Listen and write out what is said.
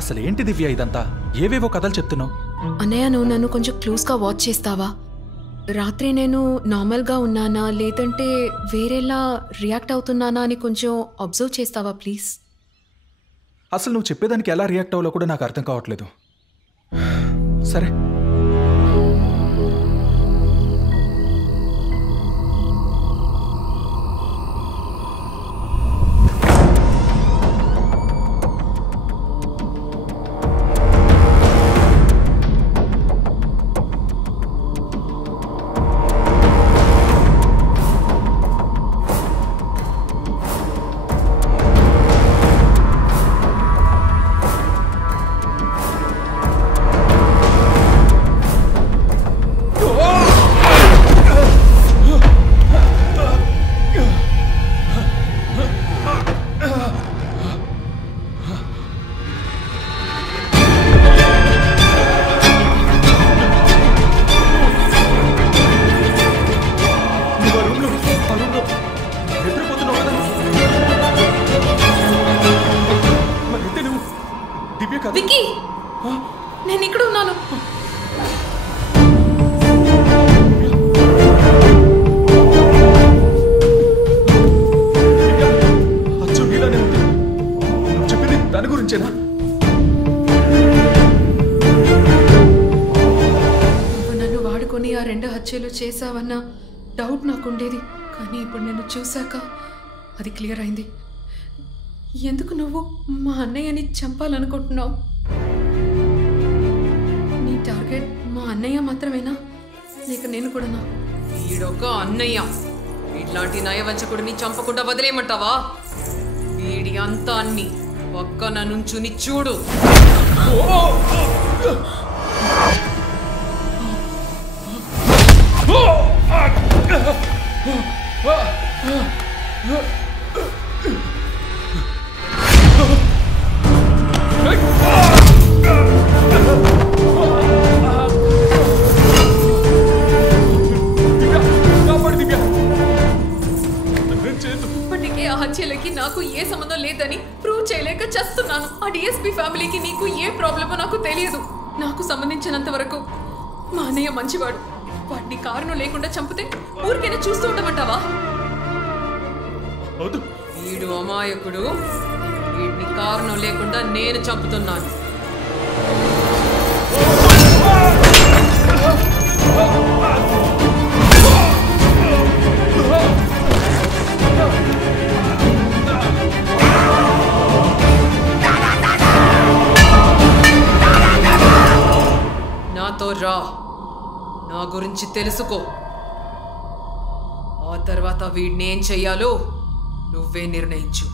అసలేంటి దివ్య ఇదంతా? ఏవేవో కథలు చెప్తున్నావు. అన్నయ్య, నువ్వు నన్ను కొంచెం క్లోజ్గా వాచ్ చేస్తావా? రాత్రి నేను నార్మల్గా ఉన్నానా లేదంటే వేరేలా రియాక్ట్ అవుతున్నానా అని కొంచెం అబ్జర్వ్ చేస్తావా ప్లీజ్? అసలు నువ్వు చెప్పేదానికి ఎలా రియాక్ట్ అవ్వాలో కూడా నాకు అర్థం కావట్లేదు. సరే, విక్కీ, నేను ఇక్కడ ఉన్నాను. అచ్చు నీలానే ఉంది. నువ్వు చెప్పింది దాని గురించేనా? నువ్వు నన్ను వాడుకొని ఆ 2 హత్యలు చేశావన్న డౌట్ నాకుండేది, కానీ ఇప్పుడు నేను చూశాక అది క్లియర్ అయింది. ఎందుకు నువ్వు మా అన్నయ్యని చంపాలనుకుంటున్నావు? నీ టార్గెట్ మా అన్నయ్య మాత్రమేనా, లేక నేను కూడానా? వీడొక అన్నయ్య. ఇట్లాంటి నయవంచకుడిని చంపకుండా వదిలేయమంటావా? వీడి అంతా అన్ని పక్కన నుంచుని చూడు. ఇప్పటికే ఆ హత్యలకి నాకు ఏ సంబంధం లేదని ప్రూవ్ చేయలేక చేస్తున్నాను. ఆ డిఎస్పీ ఫ్యామిలీకి నీకు ఏ ప్రాబ్లమో నాకు తెలియదు. నాకు సంబంధించినంత వరకు మా అన్నయ్య మంచివాడు. వాడిని కారణం లేకుండా చంపితే ఊరికైనా చూస్తూ ఉండమంటావా? వీడు అమాయకుడు. వీడిని కారణం లేకుండా నేను చంపుతున్నాను. నాతో రా, నా గురించి తెలుసుకో. ఆ తర్వాత వీడిని ఏం చెయ్యాలో నువ్వే నిర్ణయించు.